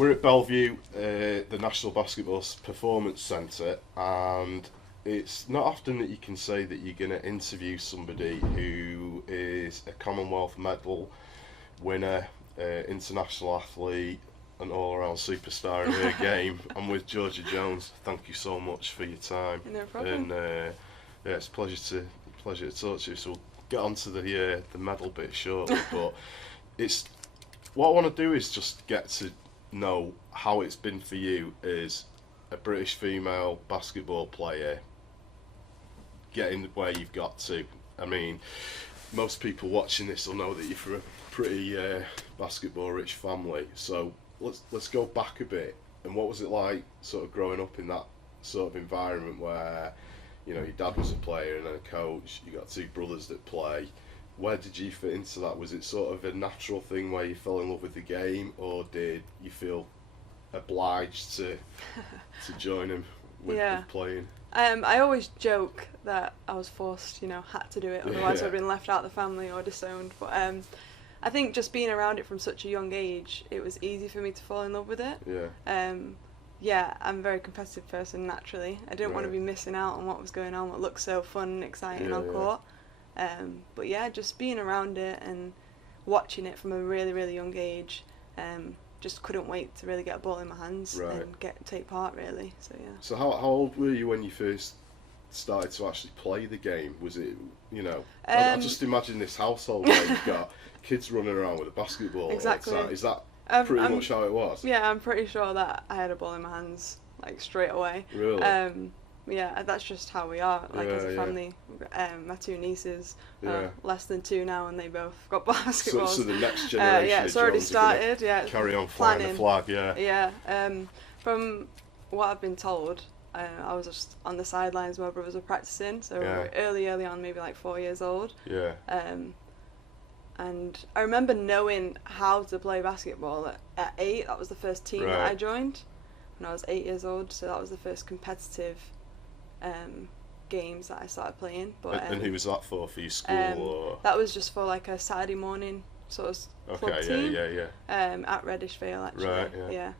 we're at Belle Vue, the National Basketball Performance Centre, and it's not often that you can say that you're going to interview somebody who is a Commonwealth medal winner, international athlete, an all-around superstar in her game. I'm with Georgia Jones. Thank you so much for your time. No problem. And yeah, it's a pleasure to talk to you. So we'll get on to the medal bit shortly, but it's what I want to do is just get to know how it's been for you as a British female basketball player, getting where you've got to. I mean, most people watching this will know that you're from a pretty basketball-rich family. So let's go back a bit. And what was it like, sort of growing up in that sort of environment where, you know, your dad was a player and then a coach, you got two brothers that play. Where did you fit into that? Was it sort of a natural thing where you fell in love with the game, or did you feel obliged to join him with playing? I always joke that I was forced, had to do it, otherwise I'd have been left out of the family or disowned. But I think just being around it from such a young age, it was easy for me to fall in love with it. Yeah, I'm a very competitive person naturally. I didn't want to be missing out on what was going on, what looked so fun and exciting on court. But yeah, just being around it and watching it from a really, really young age, just couldn't wait to really get a ball in my hands and take part really. So yeah. So how old were you when you first started to actually play the game? Was it, I just imagine this household where you've got kids running around with a basketball. Exactly. Is that pretty much how it was? Yeah, I'm pretty sure that I had a ball in my hands like straight away. Really? Yeah, that's just how we are, as a family. My two nieces are less than 2 now, and they both got basketballs. So the next generation yeah, it's already started, carry on flying the flag, Yeah, from what I've been told, I was just on the sidelines while my brothers were practicing, so early on, maybe like 4 years old. Yeah. And I remember knowing how to play basketball at 8. That was the first team that I joined when I was 8 years old, so that was the first competitive games that I started playing. But and who was that for your school? Or? That was just for like a Saturday morning sort of club team. At Reddish Vale actually. Right, yeah.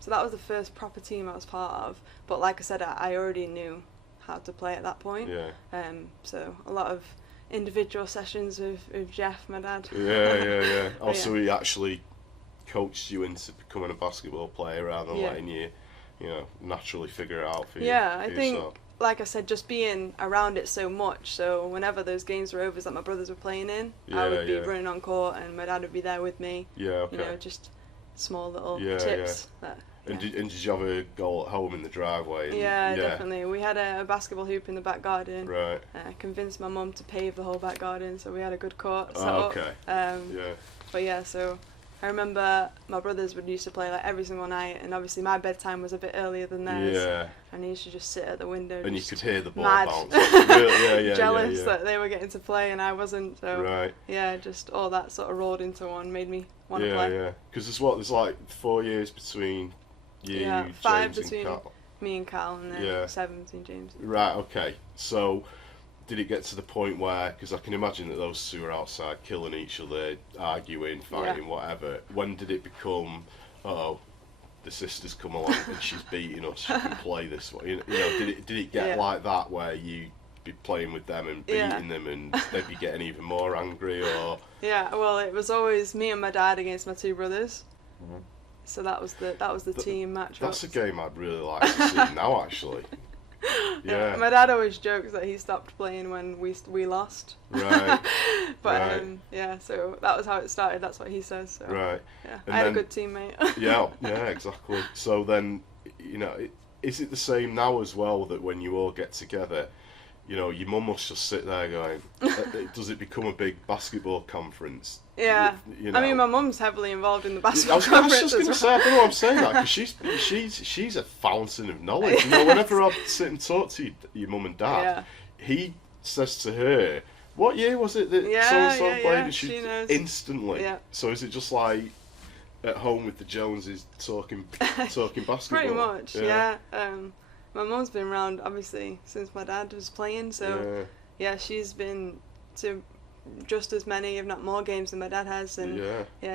So that was the first proper team I was part of. But like I said, I already knew how to play at that point. Yeah. So a lot of individual sessions with Jeff, my dad. Yeah. Also, he actually coached you into becoming a basketball player rather than letting you, naturally figure it out for you. Yeah, I think, like I said, just being around it so much. So whenever those games were over that my brothers were playing in, I would be running on court and my dad would be there with me. Yeah, okay. Just small little tips. Yeah. And did you have a goal at home in the driveway? Yeah, definitely. We had a basketball hoop in the back garden. Right. I convinced my mum to pave the whole back garden, so we had a good court set up. Yeah. But yeah, so I remember my brothers would used to play like every single night, and obviously my bedtime was a bit earlier than theirs. Yeah. And I used to just sit at the window. And you could hear the ball bounce. Really? Jealous that they were getting to play and I wasn't. So yeah, just all that sort of rolled into one, made me want to play. Yeah. Because there's like 4 years between you, 5 James, between and Cal. me and Cal, and then 7 between James. Right. Okay. So, did it get to the point where, because I can imagine that those two are outside killing each other, arguing, fighting, whatever. When did it become, the sister's come along and she's beating us, she can play this way? Did it get like that where you'd be playing with them and beating them and they'd be getting even more angry, or? Yeah, well, it was always me and my dad against my two brothers. Mm-hmm. So that was the team match. That's a game I'd really like to see now, actually. Yeah. My dad always jokes that he stopped playing when we lost. Right. But so that was how it started. That's what he says. So, right. Yeah. I had a good teammate. yeah, exactly. So then, is it the same now as well that when you all get together, your mum must just sit there going, does it become a big basketball conference? Yeah. I mean, my mum's heavily involved in the basketball conference. I was just going to say, I don't know why I'm saying that, because she's a fountain of knowledge. Whenever I sit and talk to your mum and dad, he says to her, what year was it that so-and-so played? And she knows. Instantly. Yeah. So is it just like at home with the Joneses talking basketball? Pretty much, yeah. My mum's been around, obviously, since my dad was playing, so she's been to just as many, if not more, games than my dad has, and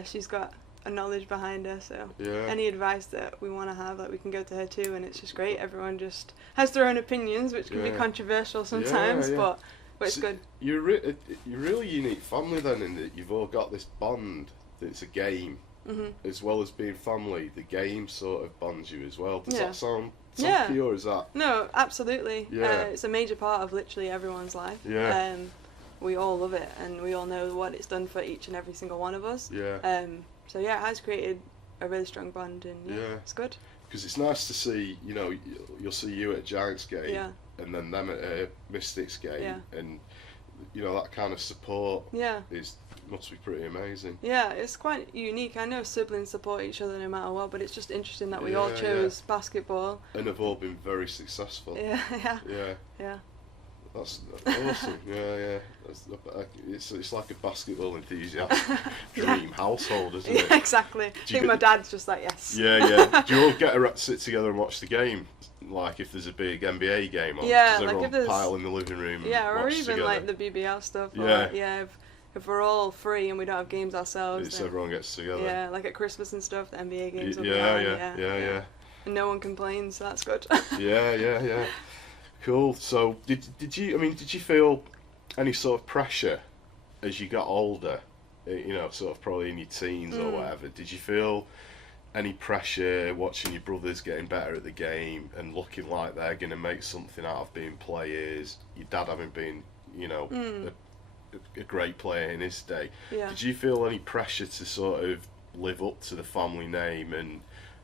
she's got a knowledge behind her, so Yeah. any advice that we want to have, like, we can go to her too, and it's just great. Everyone just has their own opinions, which can be Yeah. controversial sometimes, Yeah, yeah. but it's So good. You're you're a really unique family then, in that you've all got this bond that's a game, as well as being family. The game sort of bonds you as well. Does Yeah. that sound Yeah. to you, or is that? No, absolutely. Yeah. It's a major part of literally everyone's life. Yeah. We all love it, and we all know what it's done for each and every single one of us. Yeah. So yeah, it has created a really strong bond, and Yeah. it's good. Because it's nice to see, you'll see you at a Giants game, Yeah. and then them at a Mystics game, Yeah. and that kind of support Yeah. must be pretty amazing. Yeah, it's quite unique. I know siblings support each other no matter what, but it's just interesting that we all Yeah, chose basketball. And have all been very successful. Yeah, yeah, Yeah. yeah. That's awesome. Yeah. It's like a basketball enthusiast dream household, isn't it? Yeah, exactly. I think my dad's just like, yes. Yeah. Do you all get sit together and watch the game? Like if there's a big NBA game on, Yeah, does like everyone if there's- pile in the living room? Yeah, and or watch even together? like the BBL stuff. Or, Yeah. If we're all free and we don't have games ourselves, It's then, everyone gets together. yeah, like at Christmas and stuff, the NBA games will be Yeah, on, yeah. And no one complains, so that's good. Yeah. Cool. So did you feel any sort of pressure as you got older? Sort of probably in your teens or whatever. Did you feel any pressure watching your brothers getting better at the game and looking like they're going to make something out of being players? Your dad having been, a great player in his day. Yeah. Did you feel any pressure to sort of live up to the family name, and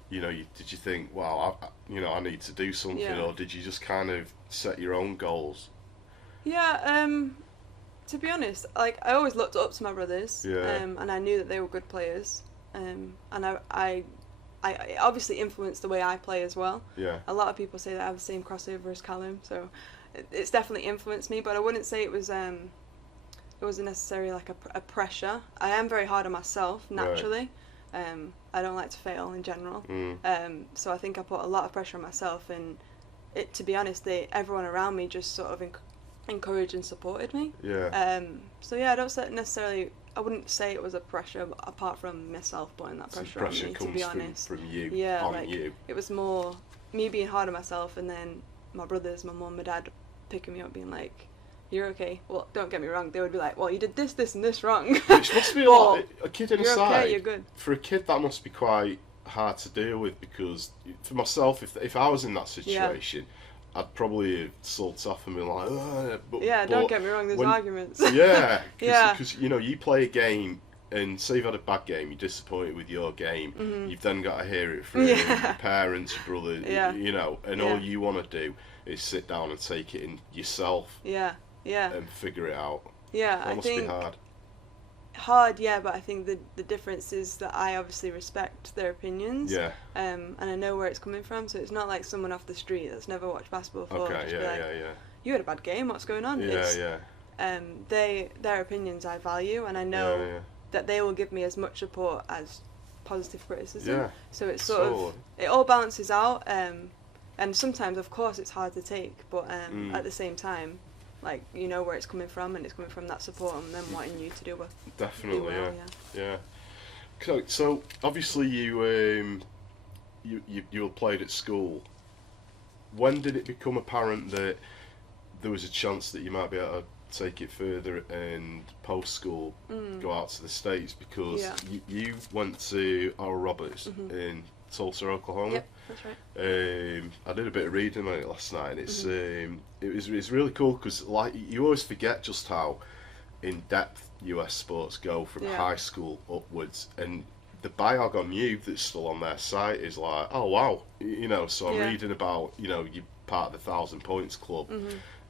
did you think, wow, I need to do something, Yeah. or did you just kind of set your own goals? Yeah, to be honest, like, I always looked up to my brothers, Yeah. and I knew that they were good players, and I it obviously influenced the way I play as well. Yeah. A lot of people say that I have the same crossover as Callum, so it's definitely influenced me, but I wouldn't say it wasn't necessarily like a pressure. I am very hard on myself naturally. Right. I don't like to fail in general. So I think I put a lot of pressure on myself, and to be honest, everyone around me just sort of encouraged and supported me. Yeah. So yeah, I wouldn't say it was a pressure apart from myself putting that pressure on me, to be honest. From you, yeah, on you. It was more me being hard on myself, and then my brothers, my mum, my dad picking me up, being like, "You're okay." Well, don't get me wrong, they would be like, "Well, you did this, this, and this wrong." Which must be a kid you're inside. okay, you're good. For a kid, that must be quite hard to deal with, because for myself, if I was in that situation, I'd probably have sulked off and been like, but don't get me wrong, there's arguments. Yeah, Yeah. Because you play a game, and say you've had a bad game, you're disappointed with your game, you've then got to hear it from your parents, your brother, and all you want to do is sit down and take it in yourself. Yeah. And figure it out. Yeah, That must be hard. Hard, yeah, but I think the difference is that I obviously respect their opinions. Yeah. And I know where it's coming from, so it's not like someone off the street that's never watched basketball before. Okay, yeah. You had a bad game, what's going on? Yeah. Their opinions I value, and I know that they will give me as much support as positive criticism. Yeah. So it's it all balances out, and sometimes, of course, it's hard to take, but at the same time, like, you know where it's coming from, and it's coming from that support and them wanting you to do well. Definitely, yeah. So obviously you played at school. When did it become apparent that there was a chance that you might be able to take it further and post school go out to the States? Because you went to Oral Roberts in Tulsa, Oklahoma. Yep, that's right. I did a bit of reading on it last night, and it's really cool, because like you always forget just how in depth US sports go from high school upwards, and the biog on you that's still on their site is like, oh wow, So I'm reading about you're part of the 1,000 Points Club,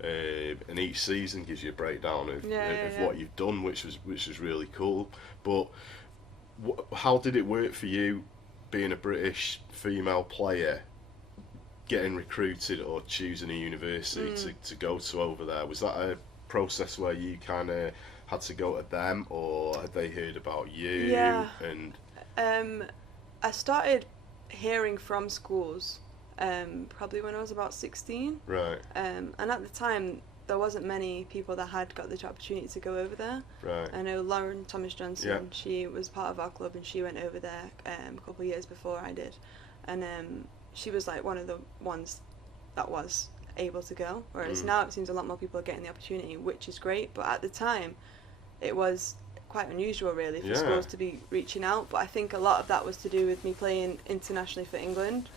and each season gives you a breakdown of what you've done, which was really cool. But how did it work for you, being a British female player, getting recruited or choosing a university to go to over there? Was that a process where you kind of had to go to them, or had they heard about you? Yeah. And I started hearing from schools probably when I was about 16. Right. And at the time, there wasn't many people that had got the opportunity to go over there. Right. I know Lauren Thomas Johnson. Yeah. She was part of our club, and she went over there a couple of years before I did, and she was like one of the ones that was able to go. Whereas now it seems a lot more people are getting the opportunity, which is great. But at the time, it was quite unusual, really, for schools to be reaching out. But I think a lot of that was to do with me playing internationally for England.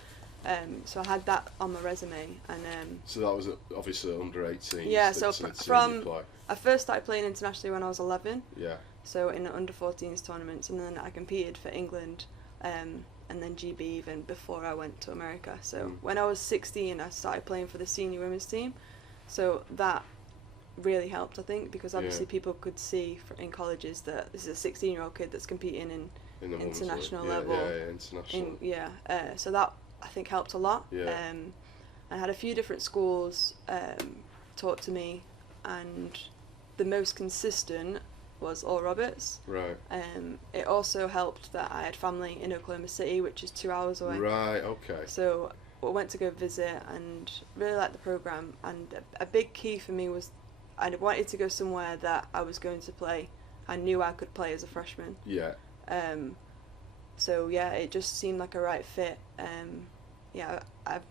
So I had that on my resume, and so that was obviously under 18. Yeah, so from I first started playing internationally when I was 11. Yeah. So in the under 14s tournaments, and then I competed for England, and then GB even before I went to America. So when I was 16, I started playing for the senior women's team. So that really helped, I think, because obviously people could see in colleges that this is a 16-year-old kid that's competing in international level. International. So that, I think, helped a lot. Yeah. I had a few different schools talk to me, and the most consistent was All Roberts. Right. It also helped that I had family in Oklahoma City, which is 2 hours away. Right, okay. So I went to go visit and really liked the programme, and a big key for me was I wanted to go somewhere that I was going to play. I knew I could play as a freshman. Yeah. So yeah, it just seemed like a right fit. I've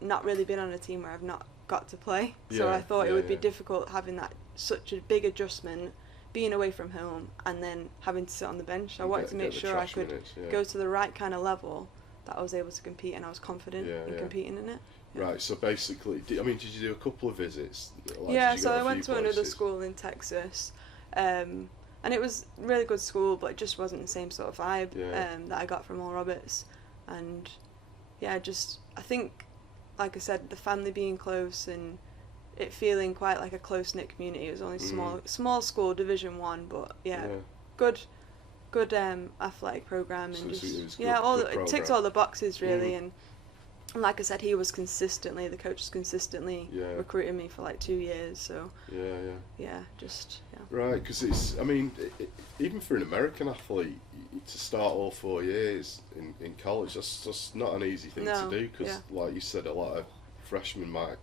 not really been on a team where I've not got to play, so I thought it would be difficult having that such a big adjustment, being away from home and then having to sit on the bench. I wanted to make sure I could go to the right kind of level that I was able to compete, and I was confident in competing in it. Yeah. Right, so basically, did you do a couple of visits? So I went to another school in Texas, and it was a really good school, but it just wasn't the same sort of vibe that I got from All Roberts. And I think, like I said, the family being close and it feeling quite like a close-knit community. It was only small school, Division 1, but good athletic program, and it ticked all the boxes, really. And like I said, the coach was consistently recruiting me for like 2 years, so right, because it's, I mean, even for an American athlete to start all 4 years in college, that's just not an easy thing to do, because like you said, a lot of freshmen might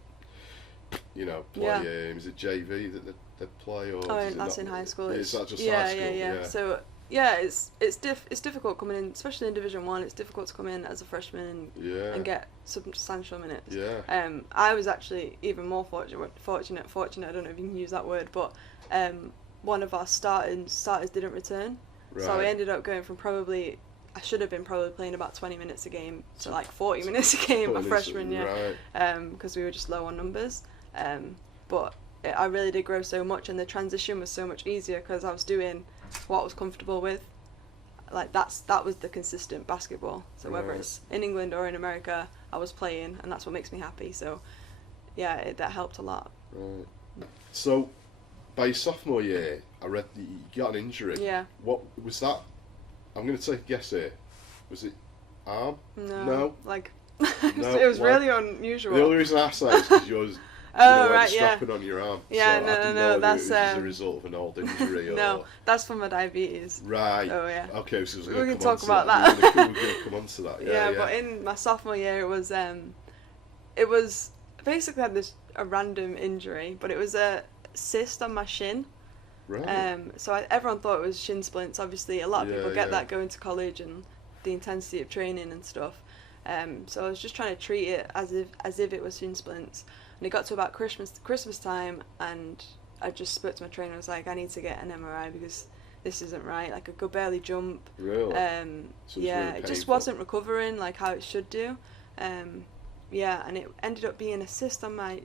play, is it JV that they play, or that's in high school. Is that just high school? So it's difficult coming in, especially in Division 1. It's difficult to come in as a freshman and get substantial minutes. I was actually even more fortunate. I don't know if you can use that word, but one of our starters didn't return, so I ended up going from I should have been playing about 20 minutes a game to like 40 minutes a game my freshman year, because we were just low on numbers. But I really did grow so much, and the transition was so much easier because I was doing what I was comfortable with. Like that was the consistent basketball. So whether it's in England or in America, I was playing, and that's what makes me happy. So that helped a lot. Right. So by your sophomore year, I read that you got an injury. Yeah. What was that? I'm going to take a guess here. Was it arm? No. Like no, it was really unusual. The only reason I say it is because yours. Strapping on your arm. Yeah, so no, that's as a result of an old injury. No, that's from my diabetes. Right. Oh yeah. Okay, so we can talk about that. We're going to come on to that. Yeah, but in my sophomore year, it was basically a random injury, but it was a cyst on my shin. Right. So everyone thought it was shin splints. Obviously, a lot of people get that going to college and the intensity of training and stuff. So I was just trying to treat it as if it was shin splints. And it got to about Christmas time, and I just spoke to my trainer. I was like, I need to get an MRI because this isn't right. Like, I could barely jump. Really? So it just wasn't recovering like how it should do. And it ended up being a cyst on my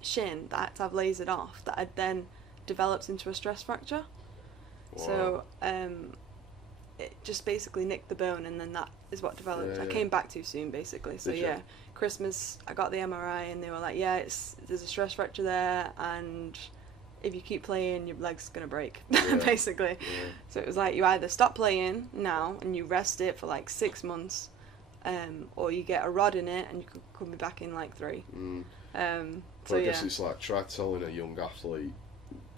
shin that I had to have lasered off, that had then developed into a stress fracture. Wow. So it just basically nicked the bone, and then that is what developed. I came back too soon, basically. So Christmas I got the MRI, and they were like, there's a stress fracture there, and if you keep playing, your leg's gonna break, basically. So it was like, you either stop playing now and you rest it for like 6 months, or you get a rod in it and you could be back in like 3. So I guess it's like, try telling a young athlete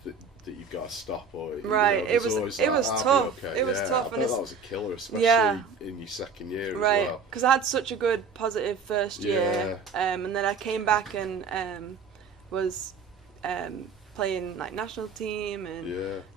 that you've got to stop, or it was tough. Okay. It was tough, and that was a killer, especially in your second year as well. Because I had such a good positive first year, and then I came back and was playing like national team,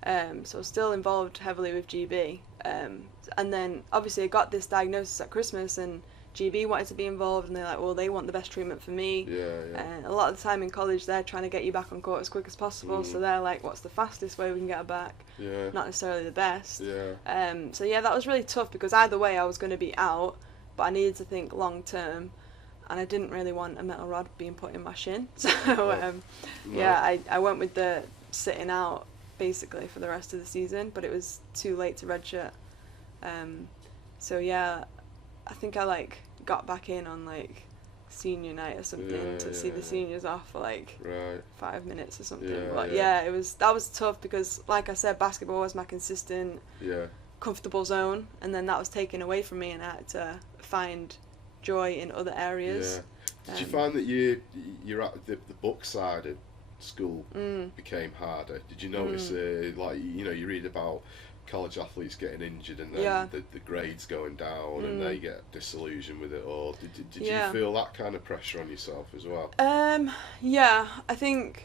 and so still involved heavily with GB. And then obviously I got this diagnosis at Christmas, and GB wanted to be involved, and they're like, well, they want the best treatment for me. And a lot of the time in college, they're trying to get you back on court as quick as possible. So they're like, what's the fastest way we can get her back? Not necessarily the best. So yeah, that was really tough, because either way I was going to be out, but I needed to think long term, and I didn't really want a metal rod being put in my shin. So yeah, I went with the sitting out basically for the rest of the season, but it was too late to redshirt. So yeah, I think I like got back in on like senior night or something to see the seniors off for like 5 minutes or something. But yeah, that was tough, because like I said, basketball was my consistent comfortable zone, and then that was taken away from me, and I had to find joy in other areas. Did you find that you're at the book side of school became harder? Did you notice like, you know, you read about college athletes getting injured, and then the grades going down, and they get disillusioned with it all? Did you feel that kind of pressure on yourself as well? Yeah, I think,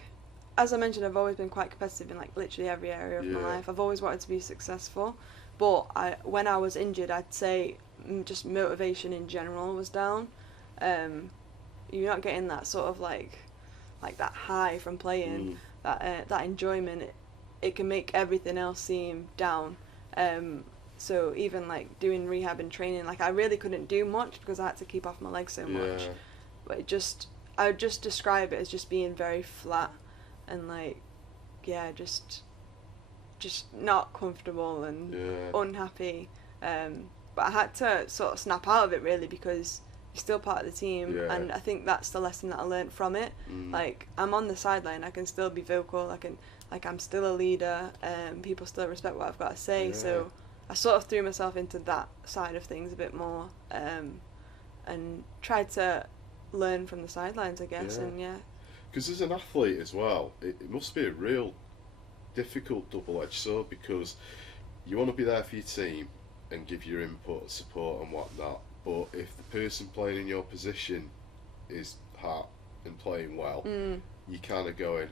as I mentioned, I've always been quite competitive in like literally every area of my life. I've always wanted to be successful, but when I was injured, I'd say just motivation in general was down. You're not getting that sort of like that high from playing, that enjoyment. It can make everything else seem down. So even like doing rehab and training, like I really couldn't do much because I had to keep off my legs so much. But I would just describe it as just being very flat, and like just not comfortable and unhappy. But I had to sort of snap out of it, really, because you're still part of the team, and I think that's the lesson that I learned from it. Like, I'm on the sideline, I can still be vocal, I'm still a leader, people still respect what I've got to say. So I sort of threw myself into that side of things a bit more, and tried to learn from the sidelines, I guess. And because as an athlete as well, it must be a real difficult double-edged sword, because you want to be there for your team and give your input, support and whatnot, but if the person playing in your position is hot and playing well, you kind of going,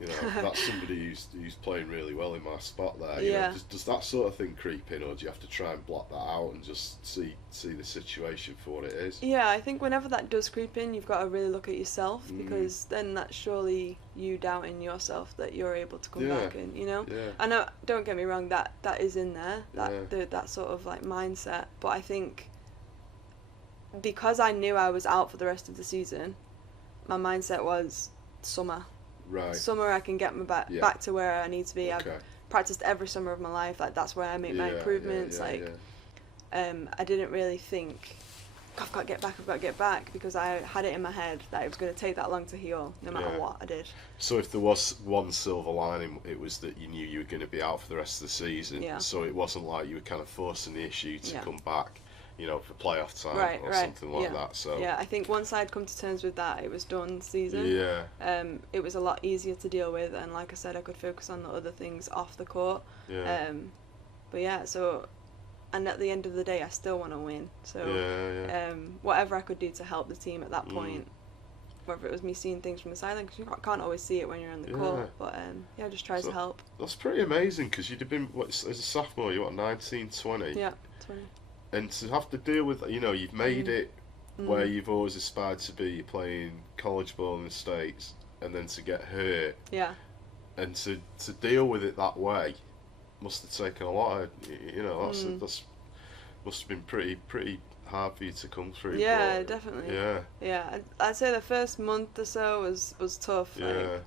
you know, that's somebody who's playing really well in my spot there. You know, does that sort of thing creep in, or do you have to try and block that out and just see the situation for what it is? Yeah, I think whenever that does creep in, you've got to really look at yourself, because then that's surely you doubting yourself that you're able to come back, and you know. I know, don't get me wrong, that is in there, that sort of like mindset, but I think because I knew I was out for the rest of the season, my mindset was summer. Summer I can get my back to where I need to be. I've practiced every summer of my life, like that's where I make my improvements. I didn't really think I've got to get back, because I had it in my head that it was going to take that long to heal, no matter what I did. So if there was one silver lining, it was that you knew you were going to be out for the rest of the season, so it wasn't like you were kind of forcing the issue to come back, you know, for playoff time or something like that. So I think once I'd come to terms with that, it was done season. It was a lot easier to deal with, and like I said, I could focus on the other things off the court. And at the end of the day, I still want to win. So whatever I could do to help the team at that point, whether it was me seeing things from the sideline, because you can't always see it when you're on the court, but just tries to help. That's pretty amazing, because you'd have been, as a sophomore, you're 19, 20? Yeah, 20. And to have to deal with, you know, you've made it where you've always aspired to be, playing college ball in the States, and then to get hurt. And to deal with it that way must have taken a lot of, you know, that's must have been pretty hard for you to come through. Definitely. I'd say the first month or so was tough. Like,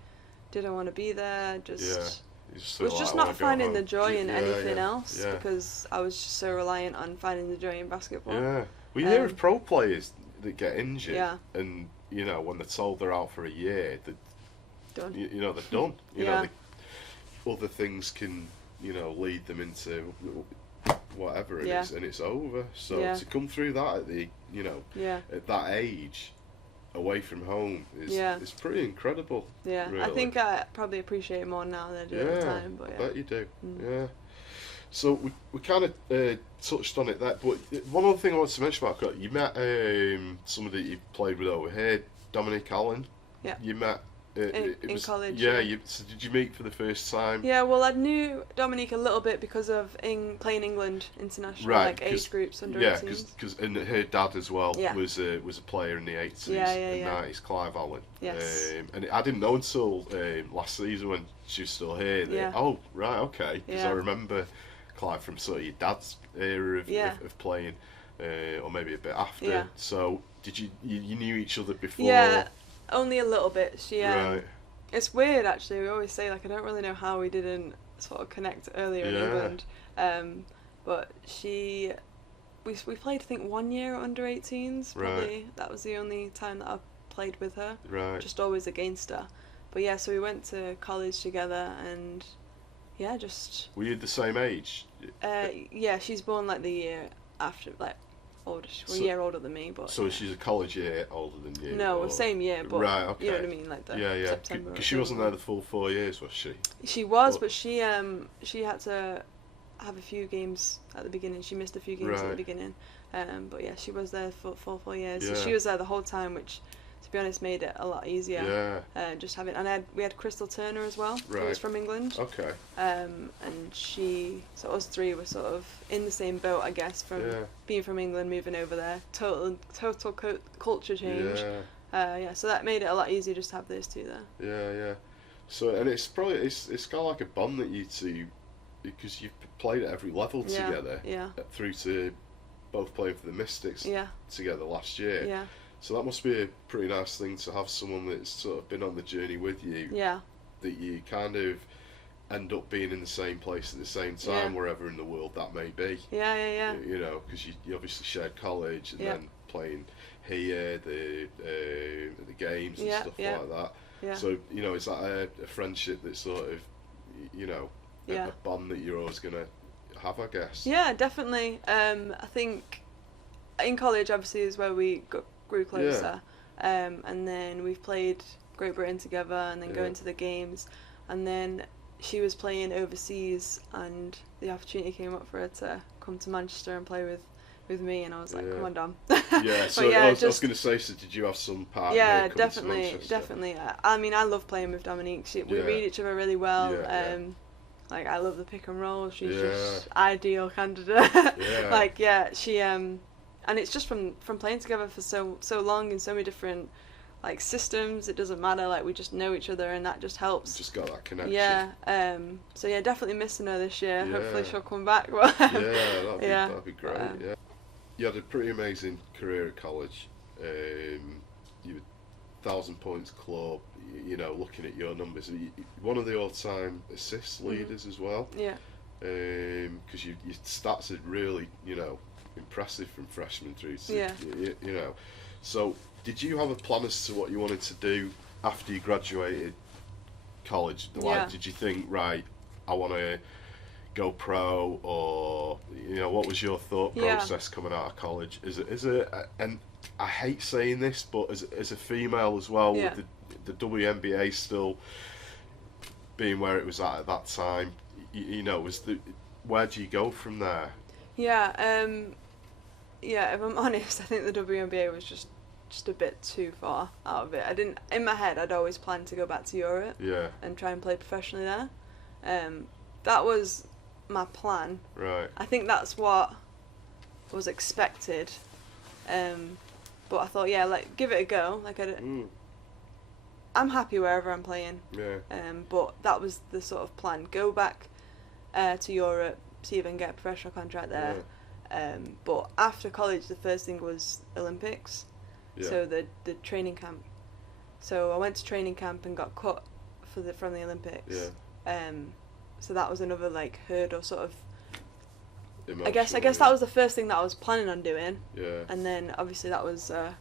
didn't want to be there, was just not finding the joy in anything else, because I was just so reliant on finding the joy in basketball. We hear of pro players that get injured, and you know, when they're told they're out for a year, they're done. You know, they're done. You know, other things can, you know, lead them into whatever it is, and it's over. So to come through that at the, you know, at that age, away from home, is pretty incredible. Really. I think I probably appreciate it more now than I did at the time. But I bet you do. So we kind of touched on it there, but one other thing I wanted to mention about it, you met somebody you played with over here, Dominic Allen. You met in college. Yeah. So did you meet for the first time? Yeah, well, I knew Dominique a little bit because of playing England international, like age groups under 18s. Because and her dad as well Yeah. was a player in the 80s and 90s, Clive Allen. Yes. And I didn't know until last season when she was still here. That, oh, right, okay. Because I remember Clive from sort of your dad's era of playing, or maybe a bit after. Yeah. So did you knew each other before? Yeah, only a little bit. She Right. It's weird actually. We always say like I don't really know how we didn't sort of connect earlier in England. But we played I think 1 year under 18s. Probably that was the only time that I played with her. Right. Just always against her. But yeah, so we went to college together and just. Were you the same age? Yeah, she's born like the year after, like older. She's a year older than me, but. So she's a college year older than you. No, same year, but. Right. Okay. You know what I mean, like the September. Because she wasn't there the full 4 years, was she? She was, but she had to have a few games at the beginning. She missed a few games at the beginning. But yeah, she was there for 4 years. Yeah. So she was there the whole time, which, to be honest, made it a lot easier. Yeah. Just having, and we had Crystal Turner as well, who was from England. Okay. And so us three were sort of in the same boat, I guess, from being from England, moving over there. Total culture change. Yeah. So that made it a lot easier just to have those two there. Yeah. So, and it's probably, it's kind of like a bond that you two, because you've played at every level together. Yeah. Through to both playing for the Mystics together last year. Yeah. So that must be a pretty nice thing to have someone that's sort of been on the journey with you. Yeah. That you kind of end up being in the same place at the same time, wherever in the world that may be. Yeah. You know, because you obviously shared college and then playing here, the games and stuff like that. Yeah. So, you know, is that a friendship that's sort of, you know, a bond that you're always going to have, I guess? Yeah, definitely. I think in college, obviously, is where we grew closer. And then we've played Great Britain together and then going to the games. And then she was playing overseas and the opportunity came up for her to come to Manchester and play with me, and I was like, come on, Dom. Yeah, so I was going to say, so did you have some part Yeah, in it definitely. I mean, I love playing with Dominique. We read each other really well. Like, I love the pick and roll. She's just ideal candidate. Like, she and it's just from playing together for so long in so many different like systems. It doesn't matter. Like, we just know each other, and that just helps. Just got that connection. Yeah. So yeah, definitely missing her this year. Hopefully she'll come back. But, that'd be great. You had a pretty amazing career at college. You were 1,000 points club. You know, looking at your numbers, one of the all-time assist leaders as well. Yeah. Because your stats are really, you know, impressive from freshman through to you know. So, did you have a plan as to what you wanted to do after you graduated college? Like, did you think, right, I want to go pro, or, you know, what was your thought process coming out of college? Is it, and I hate saying this, but as a female as well, with the WNBA still being where it was at that time, you know, where do you go from there? If I'm honest, I think the WNBA was just a bit too far out of it. In my head, I'd always planned to go back to Europe and try and play professionally there. That was my plan. Right. I think that's what was expected. But I thought, like, give it a go. Like, I'm happy wherever I'm playing. Yeah. But that was the sort of plan. Go back to Europe, see if I can get a professional contract there. But after college, the first thing was Olympics. So the training camp. So I went to training camp and got cut from the Olympics. So that was another like hurdle, sort of. I guess that was the first thing that I was planning on doing. Yeah. And then obviously that was to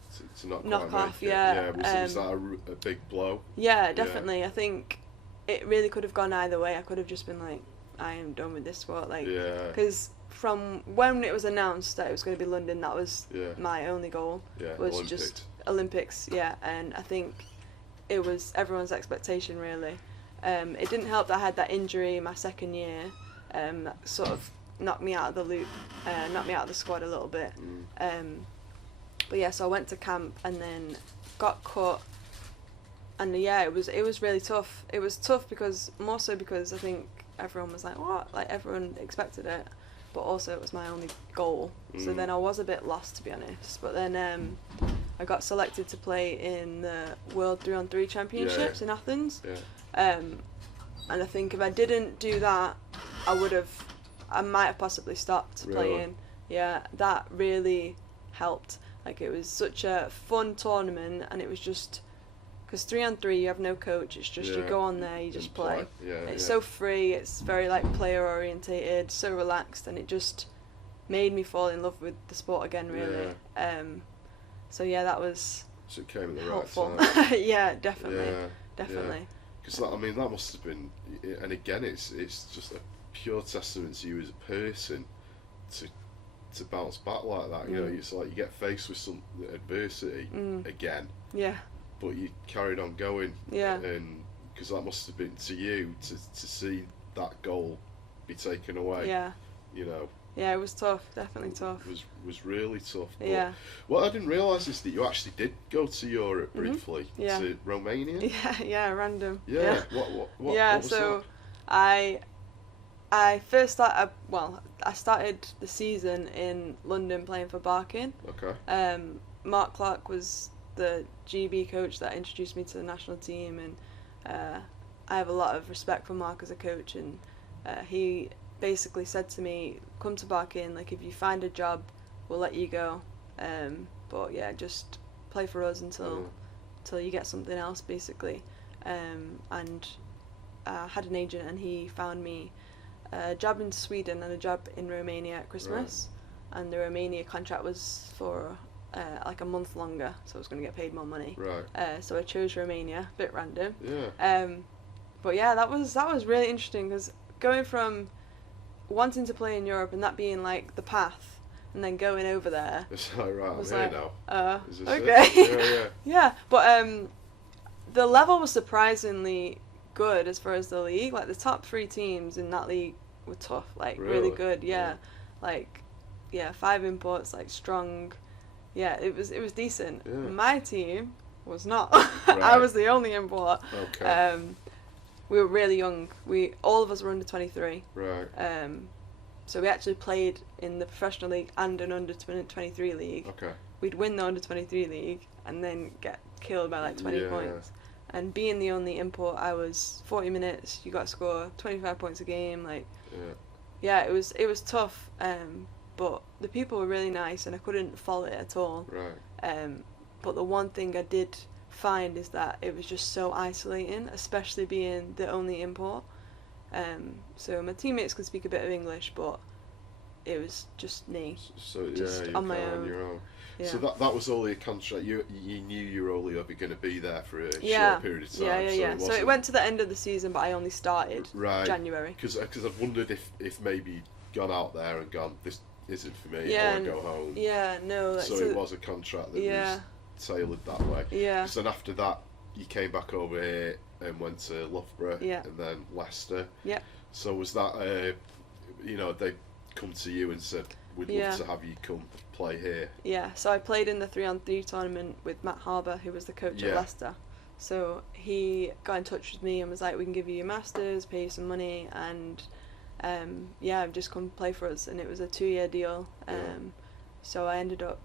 knock off. Was that a big blow? Yeah, definitely. Yeah. I think it really could have gone either way. I could have just been like, I am done with this sport. Like, because from when it was announced that it was going to be London, that was my only goal. Was Olympics. Just Olympics. Yeah, and I think it was everyone's expectation really. It didn't help that I had that injury my second year. That sort of knocked me out of the loop, knocked me out of the squad a little bit. But yeah, so I went to camp and then got cut, And yeah, it was really tough. It was tough more so because I think everyone was like, what? Like, everyone expected it, but also it was my only goal. So then I was a bit lost, to be honest. But then I got selected to play in the World 3-on-3 Championships in Athens. Yeah. And I think if I didn't do that, I might have possibly stopped playing. Yeah, that really helped. Like, it was such a fun tournament, and it was just, because 3-on-3 you have no coach, it's just you go on there, you just play. It's so free, it's very like player orientated, so relaxed, and it just made me fall in love with the sport again, really. So yeah, that was so it came at the helpful. right time. Yeah, definitely. Because I mean, that must have been, and again, it's just a pure testament to you as a person to bounce back like that. You know, it's like you get faced with some adversity again. Yeah. But you carried on going. Yeah. And because that must have been to you to see that goal be taken away. Yeah. You know. Yeah, it was tough. Definitely tough. It was really tough. But yeah. What I didn't realise is that you actually did go to Europe briefly. Yeah. To Romania. Yeah, random. Yeah. What Yeah. what was so that? I first started. I started the season in London playing for Barking. Okay. Mark Clark was the GB coach that introduced me to the national team, and I have a lot of respect for Mark as a coach, and he basically said to me, come to Barking, like, if you find a job, we'll let you go, but yeah, just play for us until you get something else, basically. And I had an agent, and he found me a job in Sweden and a job in Romania at Christmas, and the Romania contract was for like a month longer, so I was going to get paid more money. So I chose Romania, a bit random. But yeah, that was really interesting, because going from wanting to play in Europe and that being like the path, and then going over there, it's like, right, was I'm like, here now. Is this okay. it? Yeah, but the level was surprisingly good as far as the league. Like, the top 3 teams in that league were tough, like really good. Yeah. Like, 5 imports, like strong. Yeah, it was decent. Yeah. My team was not. I was the only import. Okay. We were really young. All of us were under 23. Right. So we actually played in the professional league and an under 23 league. Okay. We'd win the under 23 league and then get killed by like 20 points. And being the only import, I was 40 minutes. You got to score 25 points a game. Like, yeah, it was tough. But the people were really nice, and I couldn't fault it at all. Right. But the one thing I did find is that it was just so isolating, especially being the only import. So my teammates could speak a bit of English, but it was just me. So just you're on my kind of own. on your own. Yeah. So that was only a contract. You knew you were only ever going to be there for a Yeah. short period of time. Yeah. So it went to the end of the season, but I only started January. Because I've wondered if maybe you'd gone out there and gone, this isn't for me, Yeah, I want to go home. Yeah, no. So it was a contract that was tailored that way. Yeah. So then after that, you came back over here and went to Loughborough and then Leicester. Yeah. So was that, they come to you and said, we'd love to have you come play here? Yeah, so I played in the 3-on-3 tournament with Matt Harbour, who was the coach at Leicester. So he got in touch with me and was like, we can give you your masters, pay you some money, and just come play for us. And it was a 2-year deal. So I ended up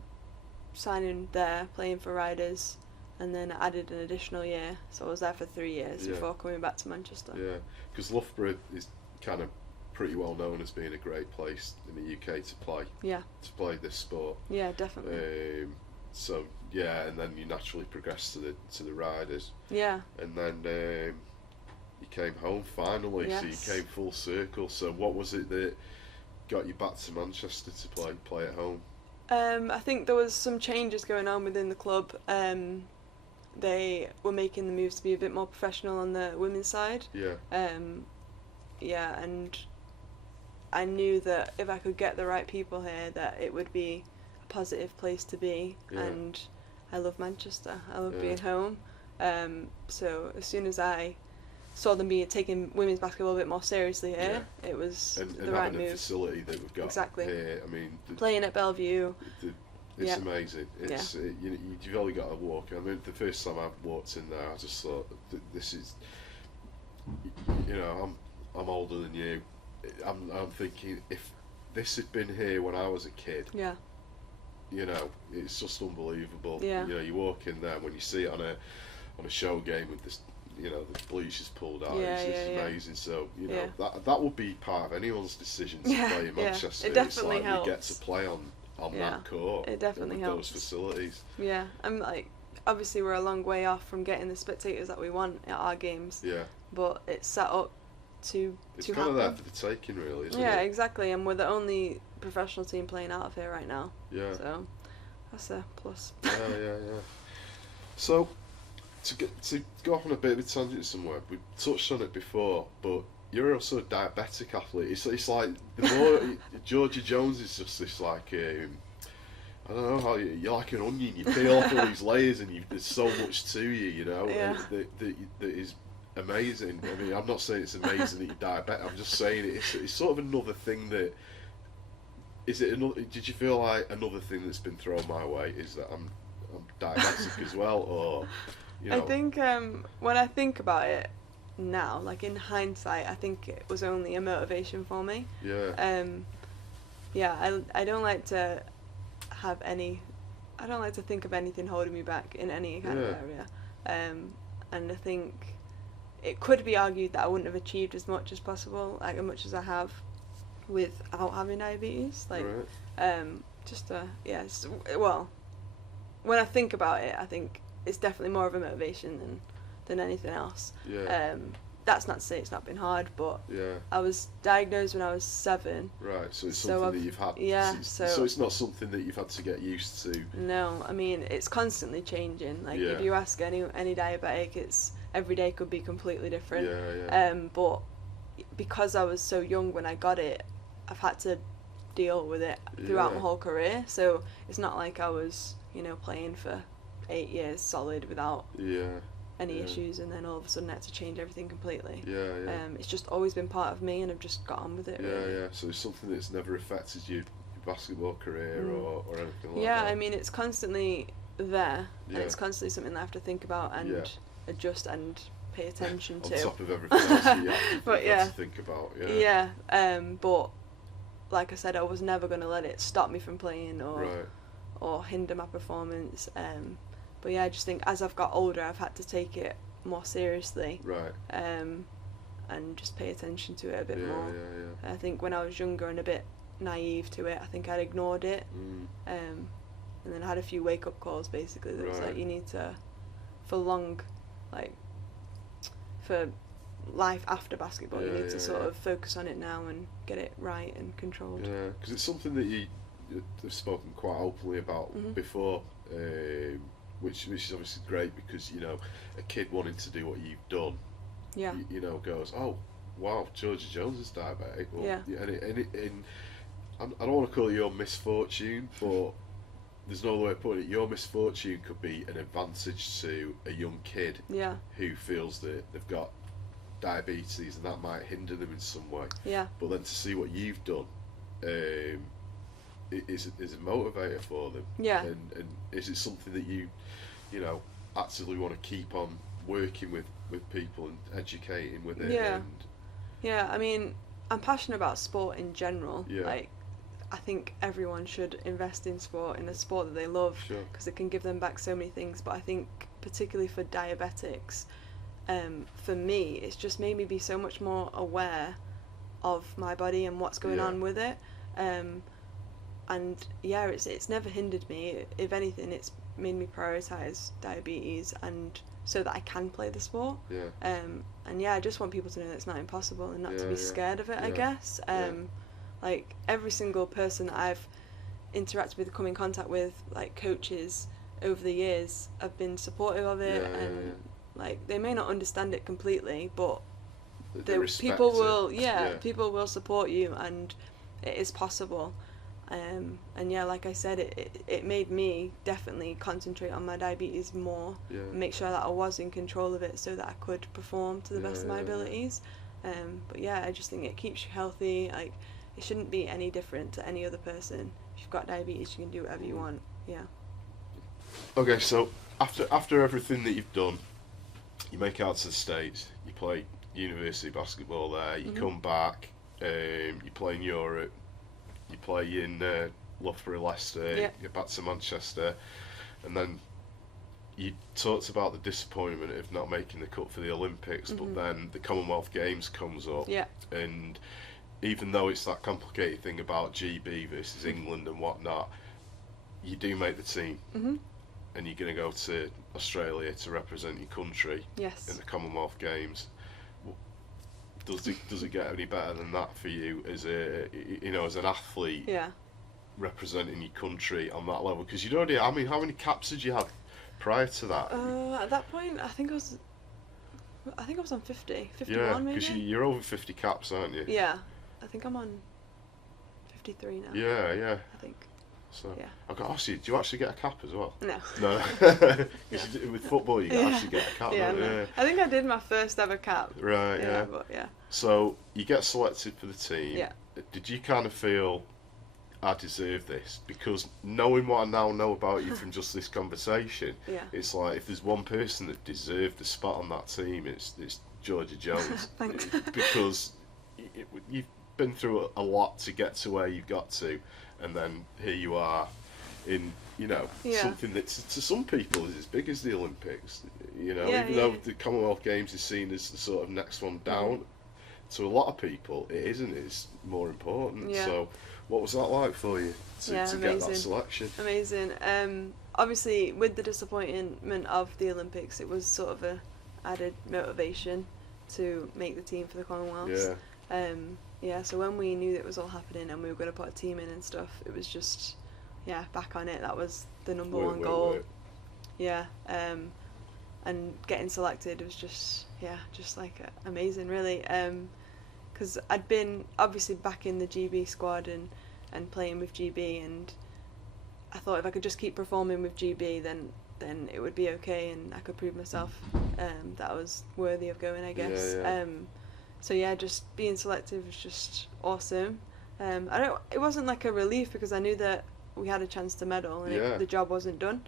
signing there, playing for Riders, and then I added an additional year. So I was there for 3 years before coming back to Manchester. Yeah, because Loughborough is kind of pretty well known as being a great place in the UK to play. Yeah. To play this sport. Yeah, definitely. And then you naturally progressed to the Riders. Yeah. And then you came home finally. Yes. So you came full circle. So what was it that got you back to Manchester to play at home? I think there was some changes going on within the club. They were making the moves to be a bit more professional on the women's side. Yeah. And I knew that if I could get the right people here, that it would be a positive place to be. Yeah. And I love Manchester. I love being home. So as soon as I saw them taking women's basketball a bit more seriously here, it was the right move. And having a facility that we've got here. I mean, playing at Belle Vue. It's amazing. It's you've only got to walk. I mean, the first time I walked in there, I just thought, this is, I'm older than you. I'm thinking, if this had been here when I was a kid, it's just unbelievable. Yeah. You walk in there, when you see it on a show game with this, the bleachers pulled out, it's amazing. So that would be part of anyone's decision to play in Manchester. It definitely it's like helps. we get to play on that court. It definitely helps. Those facilities. Yeah, and obviously we're a long way off from getting the spectators that we want at our games. Yeah. But it's set up to it's happen. kind of there for the taking, really, isn't it? Yeah, exactly. And we're the only professional team playing out of here right now. Yeah. So that's a plus. Yeah. So to go off on a bit of a tangent somewhere, we touched on it before, but you're also a diabetic athlete. It's like the more Georgia Jones is just this like I don't know how you're like an onion. You peel off all these layers, and there's so much to you, that is amazing. I mean, I'm not saying it's amazing that you're diabetic. I'm just saying it's sort of another thing that. Is it another? Did you feel like another thing that's been thrown my way is that I'm diabetic as well, or I think when I think about it now, like in hindsight, I think it was only a motivation for me. Yeah. I don't like to have any. I don't like to think of anything holding me back in any kind of area. And I think it could be argued that I wouldn't have achieved as much as possible, like as much as I have, without having diabetes. Like, well, when I think about it, I think it's definitely more of a motivation than anything else. Yeah. That's not to say it's not been hard, but yeah. I was diagnosed when I was 7. Right, so it's something that you've had. Yeah. So it's not something that you've had to get used to. No, I mean it's constantly changing. Like if you ask any diabetic, it's every day could be completely different. Yeah. But because I was so young when I got it, I've had to deal with it throughout my whole career. So it's not like I was, playing for 8 years solid without any issues, and then all of a sudden I had to change everything completely. It's just always been part of me, and I've just got on with it. Really. So it's something that's never affected your basketball career or anything like that. Yeah, I mean it's constantly there, and it's constantly something that I have to think about and adjust and pay attention to. On top of everything else that you have to think about. But like I said, I was never going to let it stop me from playing or hinder my performance. But I just think as I've got older, I've had to take it more seriously. Right. And just pay attention to it a bit more. Yeah. I think when I was younger and a bit naive to it, I think I'd ignored it. And then I had a few wake-up calls, basically, that was like, you need to, for life after basketball, you need to sort of focus on it now and get it right and controlled. Yeah, because it's something that you've spoken quite openly about before, which is obviously great, because a kid wanting to do what you've done, goes, oh wow, Georgia Jones is diabetic. Well, and I don't want to call it your misfortune, but there's no other way of putting it. Your misfortune could be an advantage to a young kid who feels that they've got diabetes, and that might hinder them in some way. But then to see what you've done is a motivator for them. And is it something that you actively want to keep on working with people and educating with it? I mean, I'm passionate about sport in general. Like, I think everyone should invest in sport, in a sport that they love, because it can give them back so many things. But I think particularly for diabetics, for me, it's just made me be so much more aware of my body and what's going on with it. It's never hindered me. If anything, it's made me prioritise diabetes, and so that I can play the sport. I just want people to know that it's not impossible, and not to be scared of it, I guess. Like, every single person that I've interacted with, come in contact with, like coaches over the years, have been supportive of it, and like, they may not understand it completely, but people will people will support you, and it is possible. And like I said, it made me definitely concentrate on my diabetes more, and make sure that I was in control of it, so that I could perform to the best of my abilities. I just think it keeps you healthy. Like, it shouldn't be any different to any other person. If you've got diabetes, you can do whatever you want. yeah. Okay, so after everything that you've done, you make it out to the States, you play university basketball there, you come back, you play in Europe, you play in Loughborough, Leicester, you're back to Manchester, and then you talked about the disappointment of not making the cut for the Olympics, but then the Commonwealth Games comes up, and even though it's that complicated thing about GB versus England and whatnot, you do make the team, and you're going to go to Australia to represent your country in the Commonwealth Games. Does it get any better than that for you as as an athlete representing your country on that level? Because you already, I mean, how many caps did you have prior to that? At that point, I think I was on 51 maybe. Because you're over 50 caps, aren't you? Yeah, I think I'm on 53 now. Yeah. I think. So I've got to ask you, do you actually get a cap as well? No. No. With football, you actually get a cap. No. I think I did my first ever cap. Right. Yeah. But So you get selected for the team. Yeah. Did you kind of feel, I deserve this? Because knowing what I now know about you from just this conversation, it's like if there's one person that deserved the spot on that team, it's Georgia Jones. Thanks. Because you've been through a lot to get to where you've got to, and then here you are in something that to some people is as big as the Olympics. Even though the Commonwealth Games is seen as the sort of next one down, to a lot of people it isn't. It's more important. So what was that like for you to get that selection? Amazing. Obviously, with the disappointment of the Olympics, it was sort of a added motivation to make the team for the Commonwealth. So when we knew that it was all happening and we were going to put a team in and stuff, it was just back on it. That was the number one goal. And getting selected was just like amazing, really. Because I'd been obviously back in the GB squad and playing with GB, and I thought if I could just keep performing with GB, then it would be okay, and I could prove myself that I was worthy of going, I guess. Just being selected was just awesome. It wasn't like a relief because I knew that we had a chance to medal and the job wasn't done.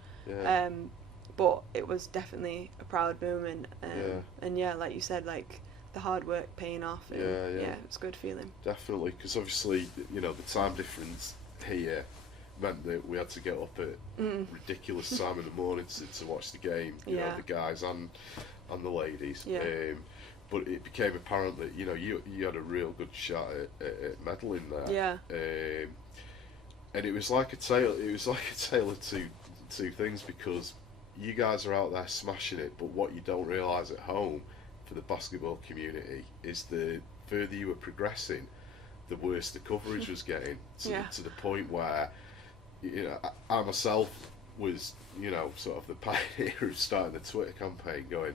But it was definitely a proud moment. And like you said, like the hard work paying off. And it was a good feeling. Definitely, because obviously, the time difference here meant that we had to get up at ridiculous time in the morning to watch the game, the guys and the ladies. But it became apparent that you had a real good shot at medaling there. And it was like a tale. It was like a tale of two things, because you guys are out there smashing it, but what you don't realise at home for the basketball community is the further you were progressing, the worse the coverage was getting, to the point where I myself was sort of the pioneer of starting the Twitter campaign, going,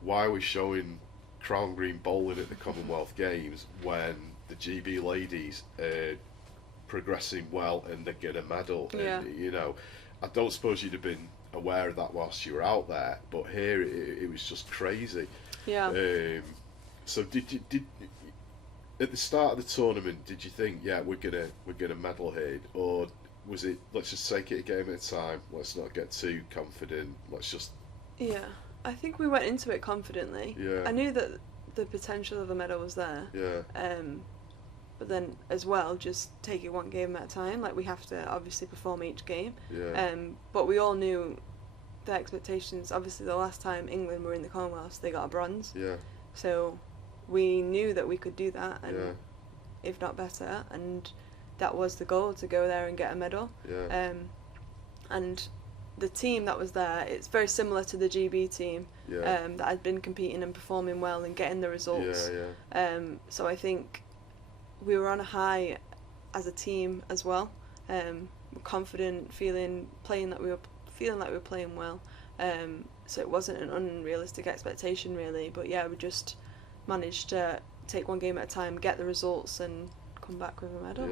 why are we showing Crown Green bowling at the Commonwealth Games when the GB ladies are progressing well and they get a medal? And, I don't suppose you'd have been aware of that whilst you were out there, but here it was just crazy. So did at the start of the tournament, did you think, we're gonna medal here, or was it, let's just take it a game at a time, let's not get too confident, let's just... I think we went into it confidently. I knew that the potential of a medal was there. But then as well, just take it one game at a time. Like, we have to obviously perform each game. But we all knew the expectations. Obviously, the last time England were in the Commonwealth, they got a bronze. So we knew that we could do that, and if not better. And that was the goal, to go there and get a medal. And the team that was there, it's very similar to the GB team that had been competing and performing well and getting the results. So I think we were on a high as a team as well. Confident, feeling like we were playing well. So it wasn't an unrealistic expectation, really. But we just managed to take one game at a time, get the results, and come back with a medal.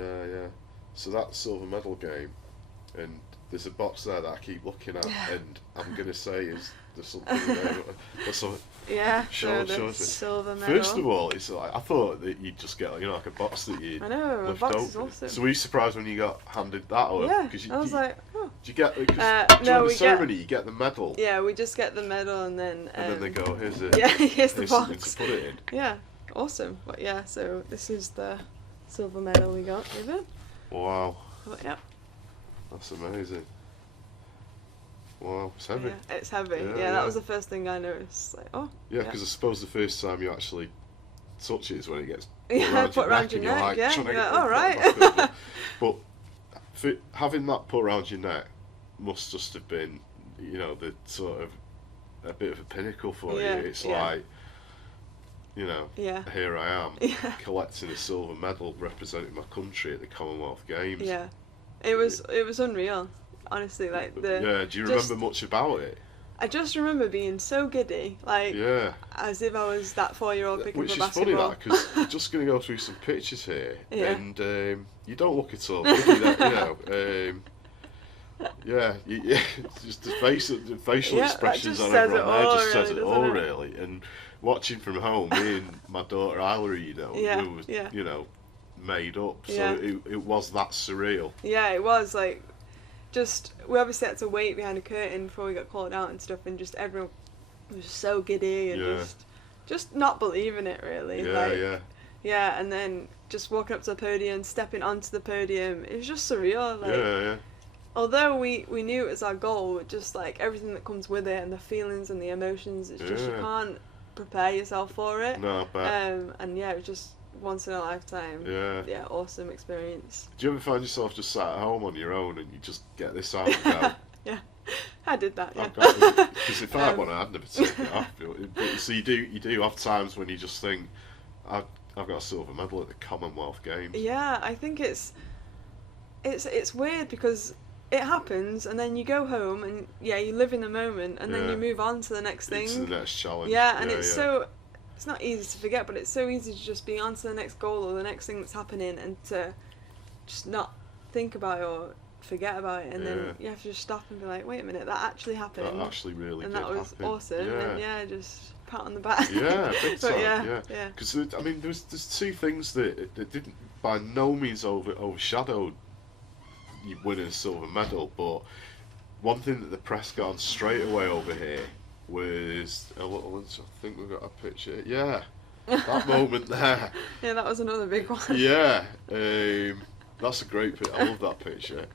So that silver medal game, and there's a box there that I keep looking at, and I'm going to say, is there something there? Silver medal. First of all, it's like, I thought that you'd just get like a box that you'd I know, a lift box open. is awesome. So were you surprised when you got handed that? Or, I was like, oh. Do you get no, during the ceremony you get the medal? Yeah, we just get the medal and then they go, here's the here's the something box to put it in. Yeah, awesome. But yeah, so this is the silver medal we got with it. Wow. But yeah, that's amazing. Wow, it's heavy. Yeah, it's heavy. Yeah, that was the first thing I noticed. Like, oh. Yeah, because I suppose the first time you actually touch it is when it gets put around your neck. Yeah, all right. But for having that put around your neck must just have been, you know, the sort of a bit of a pinnacle for you. It's like, you know, here I am collecting a silver medal representing my country at the Commonwealth Games. Yeah, it was unreal, honestly. Like do you remember much about it? I just remember being so giddy, like as if I was that 4-year-old picking up a basketball. Which is funny, because I'm just going to go through some pictures here, and you don't look at all giddy, just the facial expressions on everyone there just says it all, really. And watching from home, me and my daughter Isla, we was, made up, so it was that surreal. Yeah, it was like. We obviously had to wait behind a curtain before we got called out and stuff, and just everyone was so giddy and just not believing it, really. And then just walking up to the podium, stepping onto the podium, it was just surreal. Like, although we knew it was our goal, just like everything that comes with it and the feelings and the emotions, it's just you can't prepare yourself for it. No, I bet. And it was just once in a lifetime. Awesome experience. Do you ever find yourself just sat at home on your own and you just get this out and go? Yeah, I did that. Yeah. Because if I had one, I'd never take it off. So you do have times when you just think, I've got a silver medal at the Commonwealth Games. Yeah, I think it's weird because it happens and then you go home and you live in the moment and then you move on to the next thing. To the next challenge. Yeah, and it's so. It's not easy to forget, but it's so easy to just be on to the next goal or the next thing that's happening and to just not think about it or forget about it, and then you have to just stop and be like, wait a minute, that actually happened. That actually really and did that was happen. awesome. And just pat on the back. Yeah, big time. Yeah. Because I mean, there's two things that didn't by no means overshadowed you winning a silver medal, but one thing that the press got on straight away over here was a little. I think we've got a picture. Yeah, that moment there. Yeah, that was another big one. Yeah, that's a great picture. I love that picture.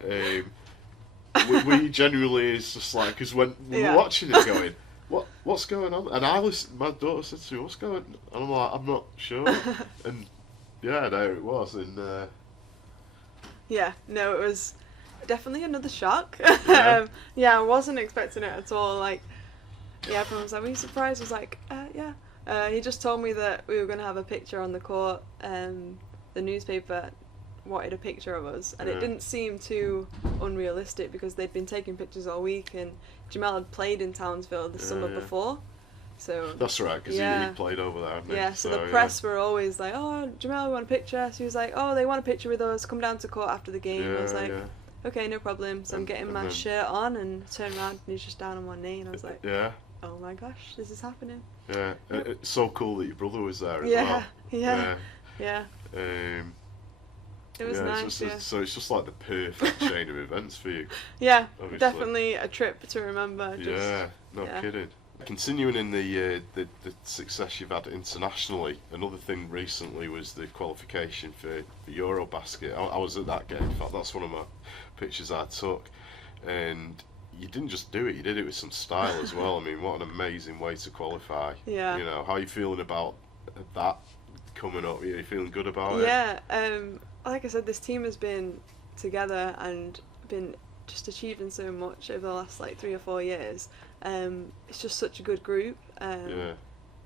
We genuinely is just like, because when we were watching it, going, what's going on? And my daughter said to me, what's going on? And I'm like, I'm not sure. And there it was. And it was definitely another shock. I wasn't expecting it at all. Like. Yeah, everyone was like, were you surprised? I was like, yeah. He just told me that we were going to have a picture on the court. The newspaper wanted a picture of us, and it didn't seem too unrealistic because they'd been taking pictures all week, and Jamel had played in Townsville the summer before. So that's right, because he played over there, hadn't he? Yeah, so the press were always like, oh, Jamel, we want a picture. So he was like, oh, they want a picture with us, come down to court after the game. I was like, okay, no problem. So I'm getting my shirt on and turn around and he's just down on one knee, and I was like, oh my gosh, this is happening. Yeah, it's so cool that your brother was there as well. Yeah. It was nice. So it's just like the perfect chain of events for you. Yeah, obviously. Definitely a trip to remember. No kidding. Continuing in the success you've had internationally, another thing recently was the qualification for Eurobasket. I was at that game. In fact, that's one of my pictures I took, and you didn't just do it, you did it with some style as well. I mean, what an amazing way to qualify. Yeah. You know, how are you feeling about that coming up? Are you feeling good about it? Yeah, like I said, this team has been together and been just achieving so much over the last 3 or 4 years. It's just such a good group.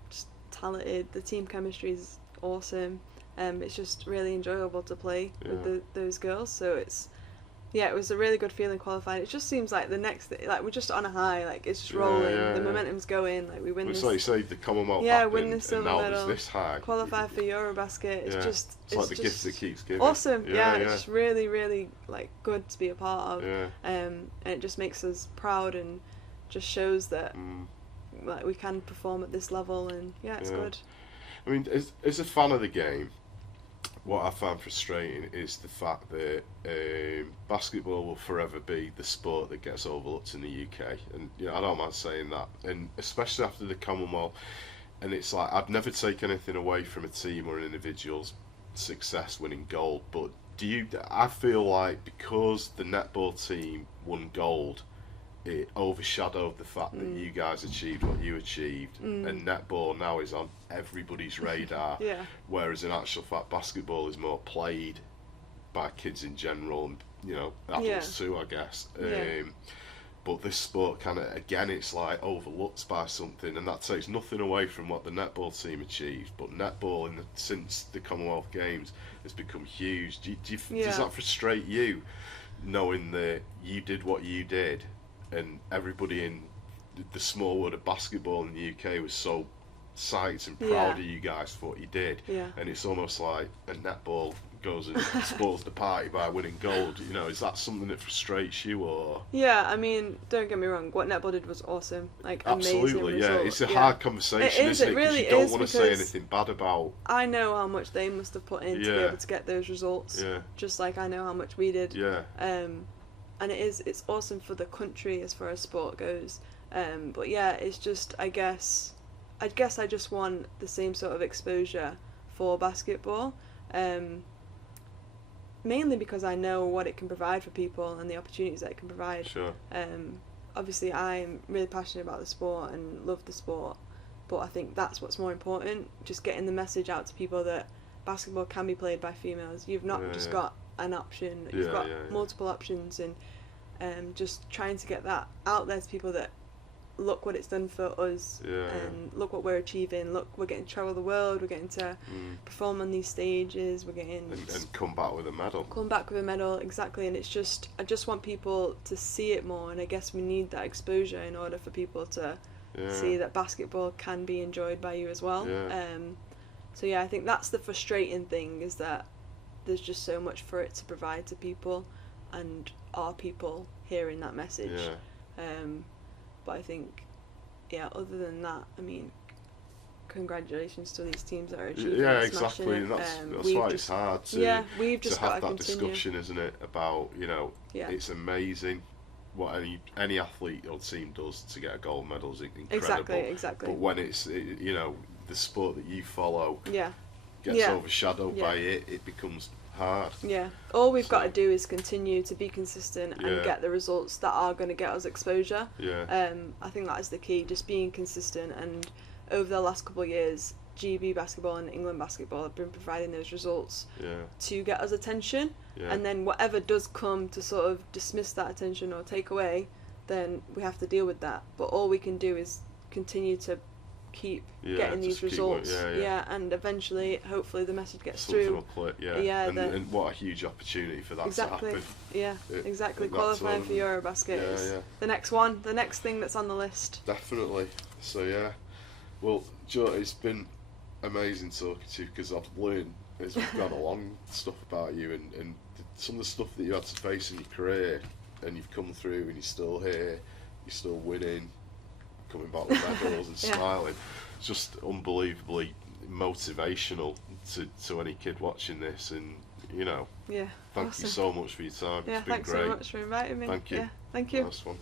Just talented. The team chemistry is awesome. It's just really enjoyable to play with those girls. So it was a really good feeling qualifying. It just seems like the next, we're just on a high. Like it's just rolling. The momentum's going. Like we win this. It's like you say, the Commonwealth happened, win this silver and now medal. there's this high. Qualify for Eurobasket. It's like the gift that keeps giving. Awesome. It's just really, really good to be a part of. And it just makes us proud and just shows that we can perform at this level. And it's good. I mean, as a fan of the game, what I find frustrating is the fact that basketball will forever be the sport that gets overlooked in the UK, and I don't mind saying that, and especially after the Commonwealth. And it's like, I'd never take anything away from a team or an individual's success winning gold, but I feel like because the netball team won gold, it overshadowed the fact that you guys achieved what you achieved, and netball now is on everybody's radar, whereas in actual fact basketball is more played by kids in general, and adults too, I guess. But this sport kind of, again, it's like overlooked by something, and that takes nothing away from what the netball team achieved. But netball, since the Commonwealth Games, has become huge. Does that frustrate you, knowing that you did what you did, and everybody in the small world of basketball in the UK was so psyched and proud of you guys for what you did? And it's almost like a netball goes and spoils the party by winning gold. Is that something that frustrates you, or? Yeah, I mean, don't get me wrong, what netball did was awesome, like absolutely, amazing result. It's a hard conversation, isn't it? It really you don't is, want to say anything bad about. I know how much they must have put in to be able to get those results, just like I know how much we did. And it's awesome for the country as far as sport goes. But it's just, I guess I just want the same sort of exposure for basketball. Mainly because I know what it can provide for people and the opportunities that it can provide. Sure. Obviously, I'm really passionate about the sport and love the sport, but I think that's what's more important, just getting the message out to people that basketball can be played by females. You've not just got an option, you've got multiple options, and just trying to get that out there to people that look what it's done for us, and look what we're achieving, look, we're getting to travel the world, we're getting to perform on these stages, we're getting and come back with a medal. Exactly. And it's just, I just want people to see it more, and I guess we need that exposure in order for people to see that basketball can be enjoyed by you as well. So I think that's the frustrating thing, is that there's just so much for it to provide to people, and are people hearing that message? But I think, other than that, I mean, congratulations to these teams that are achieving exactly. And that's why it's hard to, we've just to have that continue. discussion, isn't it, about, it's amazing what any athlete or team does to get a gold medal is incredible. Exactly. But when it's, the sport that you follow gets overshadowed by it, it becomes hard. All we've got to do is continue to be consistent and get the results that are going to get us exposure. I think that is the key, just being consistent. And over the last couple of years, GB basketball and England basketball have been providing those results to get us attention, and then whatever does come to sort of dismiss that attention or take away, then we have to deal with that. But all we can do is continue to keep getting these results, and eventually, hopefully, the message gets through. And what a huge opportunity for that to happen. Exactly. Qualifying for Eurobasket is the next thing that's on the list. Definitely. So well, Joe, it's been amazing talking to you, because I've learned as we've gone along stuff about you, and some of the stuff that you had to face in your career, and you've come through, and you're still here, you're still winning, coming back with medals and smiling. It's just unbelievably motivational to any kid watching this, and thank you so much for your time. It's been thanks great. So much for inviting me. Thank you. Thank you. Nice one.